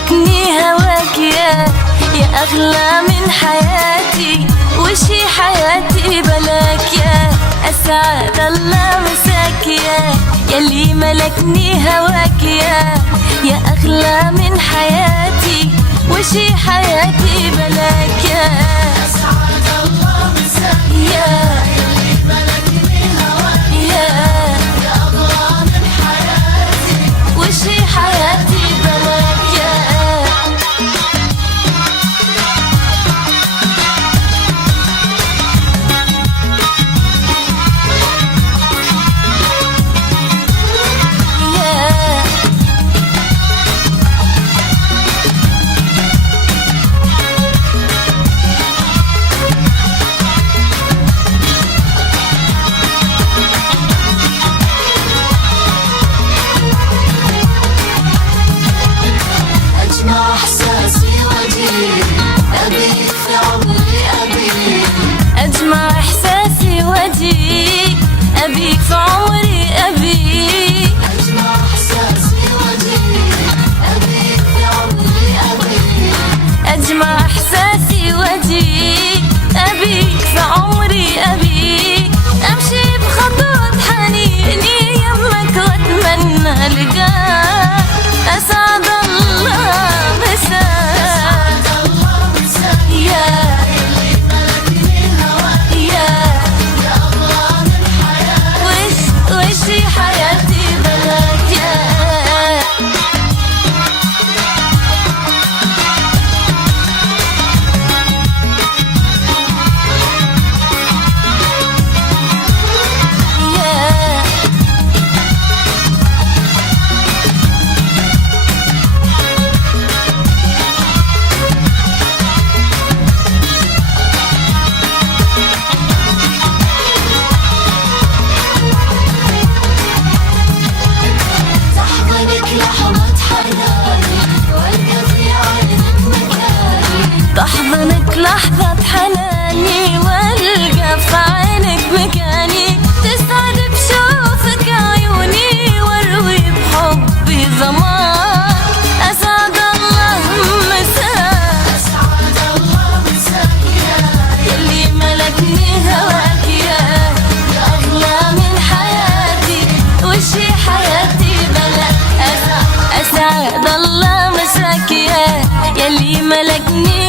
ملكني هواك يا أغلى من حياتي، وشي حياتي بلاك يا أسعد الله مساك يلي ملكني هواك يا أغلى من حياتي، وشي حياتي بلاك يا أسعد الله مساك يلي ملكني هواك يا أغلى من حياتي، وشي حياتي بلاك يا أجمع إحساسي وجهي أبيك في عمري أبيك، أجمع إحساسي وجهي أبيك في عمري أبيك، أجمع إحساسي وجهي أبيك في عمري أبيك، أجمع إحساسي وجهي أبيك في عمري أبيك، أمشي بخطوات حنيني يمك وأتمنى لقاك، أسعد الله مساك الله مساك يلي ملكني هواك يا أغلى من حياتي، وشي حياتي بلاك يا تحضنك لحظة حناني والقى في عينك مكاني، تحضنك لحظة حناني والقى في عينك مكاني، تسعد بشوفك عيوني واروي بحبي ظمان، أسعد الله مساك أسعد الله مساك يلي ملكني هواك يا أغلى من حياتي، وشي حياتي بلاك أسعد الله مساك يلي ملكني